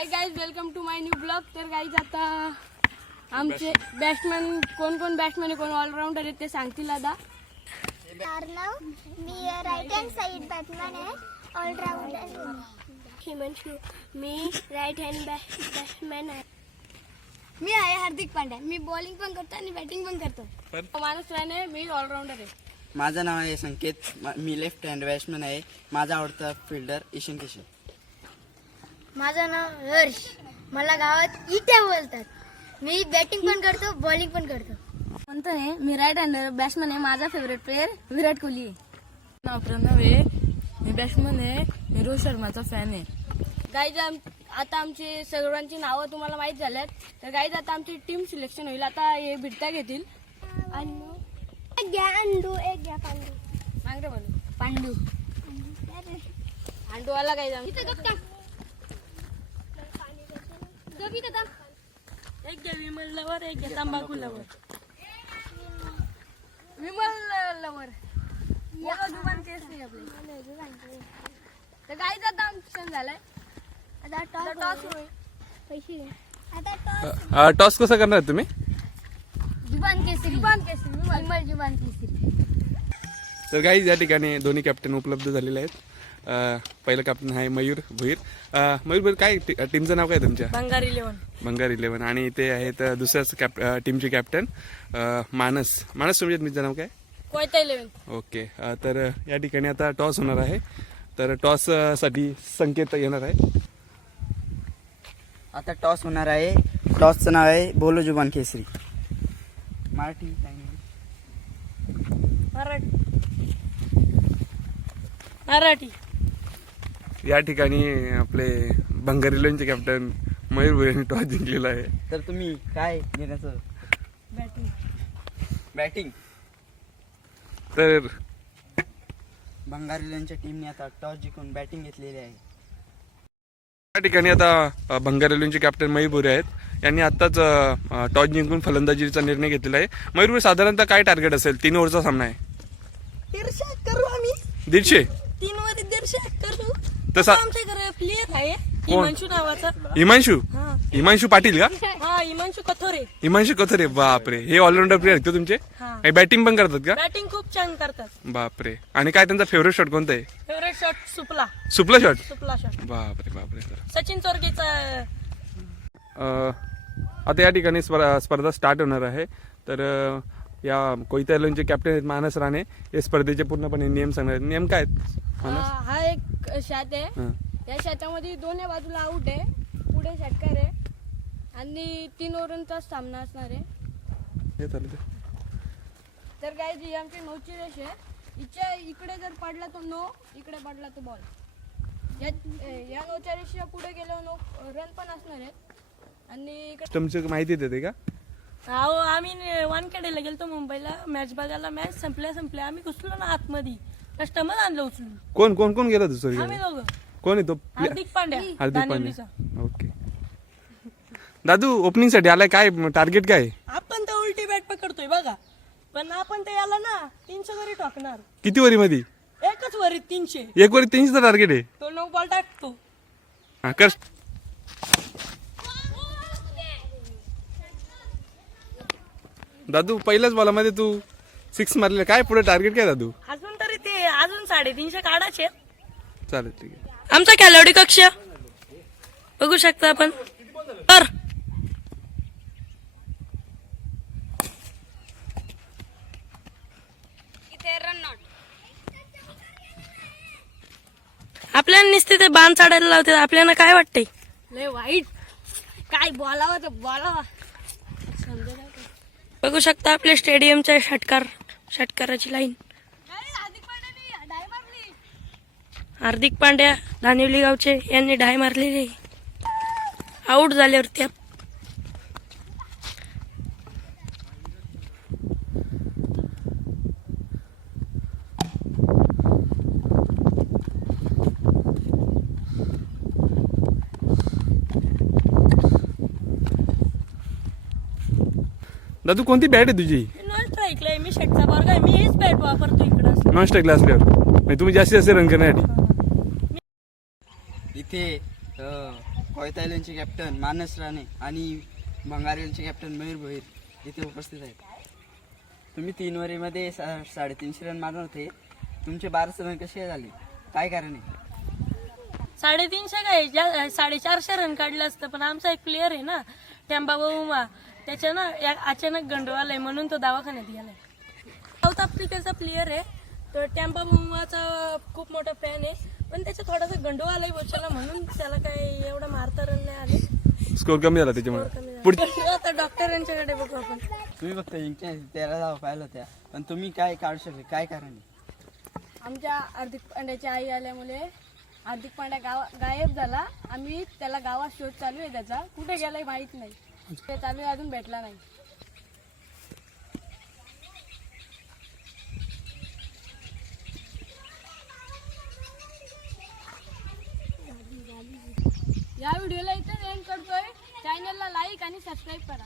High guys, welcome to my new blog. तर guys आता आमचे बॅट्समॅन कोण बॅट्समॅन कोण ऑलराऊंडर आहेत ते सांगतील आता. अर्णव, मी राईट हँड साइड बॅट्समॅन आहे, ऑलराऊंडर. हिमांशू, मी राईट हँड बॅट्समॅन आहे. मी आहे हार्दिक पांड्या, मी बॉलिंग पण करतो आणि बॅटिंग पण करतो. मानस राणे, मी ऑलराऊंडर आहे. माझं नाव आहे संकेत, मी लेफ्ट हँड बॅट्समन आहे. माझा आवडता फिल्डर ईशान किशन. माझं नाव हर्ष, मला गावात इट्या बोलतात. मी बॅटिंग पण करतो, बॉलिंग पण करतो. म्हणतो नाही, मी राईट हँड बॅट्समन आहे. माझा फेवरेट प्लेअर विराट कोहली आहे. नाव प्रणव आहे, मी बॅट्समन आहे. मी रोहित शर्माचा फॅन आहे. गाईज आता आमची सर्वांची नावं तुम्हाला माहीत झाल्यात. तर गाईज आता आमची टीम सिलेक्शन होईल. आता हे भिडता घेतील. एक घ्या अंडू, एक घ्या पांडू. सांग रे मला. पांडू अंडू आला गाईज. एक घ्या विमल लवर, एक घ्या तंबाखू लवर. विमल लवर जुबान केस नाही आपले. तर गाईज आता आमचं झालंय. आता टॉस होईल. पैसे घ्या. आता टॉस टॉस कसं करणार तुम्ही? जुबान केसरी, विमल जुबान केसरी. तर काही या ठिकाणी दोन्ही कॅप्टन उपलब्ध झालेले आहेत. पहिलं कॅप्टन आहे मयूर भोईर. मयूर भोईर, काय टीमचं नाव काय तुमच्या? बंगार 11. बंगार 11. आणि ते आहेत दुसऱ्याच टीमचे कॅप्टन मानस. तुमच्या नाव काय? कोयता 11. ओके. तर या ठिकाणी आता टॉस होणार आहे. तर टॉस साठी संकेत येणार आहे. आता टॉस होणार आहे. टॉसचं नाव आहे बोलो जुबान केसरी. मराठी मराठी. या ठिकाणी आपले बंगार 11चे कॅप्टन मयूर भोईरने टॉस जिंकलेला आहे. तर तुम्ही काय घेण्याचं? बॅटिंग. तर बंगारील्यांच्या टीमने आता टॉस जिंकून बॅटिंग घेतलेली आहे. या ठिकाणी आता बंगार 11चे कॅप्टन मयूर भोईर आहेत. यांनी आत्ताच टॉस जिंकून फलंदाजीचा निर्णय घेतलेला आहे. मयूर भोईर, साधारणतः काय टार्गेट असेल? 3 ओव्हरचा सामना आहे. 150 करू आम्ही. 150. 3 वर 150 करू. तसा आमच्या घरी प्लेयर आहे हिमांशू नावाचा. हिमांशू पाटील का? हा, हिमांशू कथोरे. हिमांशू कथोरे. बापरे, हे ऑलराऊंडर प्लेअर आहेत का तुमचे? हा. बॅटिंग पण करतात का? बॅटिंग खूप छान करतात. बापरे. आणि काय त्यांचा फेवरेट शॉट कोणता आहे? फेवरेट शॉट सुपला सुपला शॉट. शॉट. बापरे. सचिन चोरगेचा. आता या ठिकाणी स्पर्धा स्टार्ट होणार आहे. तर या कोयता 11चे कॅप्टन आहेत मानस राणे. हे स्पर्धेचे पूर्णपणे नियम सांगणार आहेत. नियम काय आहेत मानस? हा एक शात आहे. हं. या शातामध्ये दोन्ही बाजूला आउट आहे, पुढे षटकार आहे आणि 3 ओव्हरचा सामना असणार आहे. हे चालू दे. तर काय जी आमची नोची रेष आहे, हिच्या इकडे जर पडला तो नो, इकडे पडला तो बॉल. या नोच्या रेषेच्या पुढे गेल्यावर नो रन पण असणार आहेत. आणि तुमची माहिती देते का? अहो, आम्ही वानखेडेला गेलतो मुंबईला मॅच बघायला. मॅच संपल्या आम्ही घुसलो ना आतमध्ये. कस्टमर आणलं उचलून. कोण गेला दुसरं? आम्ही दोघं. कोण आहे तो? हार्दिक पांड्या. हार्दिक दानिवलीचा. पांड्या. ओके. दादू, ओपनिंग साठी आलाय. काय टार्गेट काय आहे? आपण तर उलटी बॅट पकडतोय बघा, पण आपण ते याला ना 300 वरी टाकणार. किती वरी मध्ये? एकच वरीत 300. एक वरी 300चं टार्गेट आहे. तो 9 बॉल टाकतो. हा, कर. दादू, पहिल्याच बॉलामध्ये तू 6 मारले. काय पुढे टार्गेट काय दादू? अजून तरी ते 350 काढायचे. चालेल, ठीक आहे. आमचा कॅलोरी कक्ष बघू शकता आपण. तर आपल्याला नुसते ते बाण चढायला लावते. आपल्याला काय वाटतंय? लय वाईट. काय बोलावं तर बोलावा. बघू शकता आपल्या स्टेडियमच्या षटकाराची लाईन. हार्दिक पांड्या दानिवली गावचे यांनी डाय मारलेले. आऊट झाल्यावरती दादू, कोणती बॅट आहे तुझी? नॉन स्ट्राईकला मी षटचा वर्ग आहे. मी हेच बॅट वापरतो इकडं. नॉन स्ट्राईकला असल्यावर तुम्ही जास्तीत जास्त रन करण्यासाठी. इथे कोयताईलचे कॅप्टन मानस राणे आणि भंगारेलचे कॅप्टन मयूर भोईर इथे उपस्थित आहेत. तुम्ही 3 ओव्हरीमध्ये 350 रन मारले होते. तुमचे 12 रन कसे झाले, काय कारण आहे? 350 काय 450 रन काढलं असतं, पण आमचा एक प्लेअर आहे ना टेम्बा बाबा, त्याच्या ना अचानक गंडू आलाय म्हणून तो दवाखान्यात गेलाय. साऊथ आफ्रिकेचा प्लेअर आहे तो. टेम्बा बाबाचा खूप मोठा फॅन आहे, पण त्याचा थोडासा गंडू आलाय बोचाला म्हणून त्याला काही एवढा मारता रन नाही आले. स्कोर कमी झाला त्याच्यामुळे. पुढची आता डॉक्टरांच्याकडे बघू आपण. तुम्ही फक्त जिंकण्या 13 धावा पाहिल्या होत्या, पण तुम्ही काय काढू शकले, काय कारण आहे? आमच्या हार्दिक पांड्याची आई आल्यामुळे हार्दिक पांड्या गायब झाला. आम्ही त्याला गावात शोध चालू आहे त्याचा, कुठे गेलाय माहित नाही. ते चालू आहे, अजून भेटला नाही. या व्हिडिओला इथेच एंड करतोय. चॅनलला लाईक आणि सबस्क्राईब करा.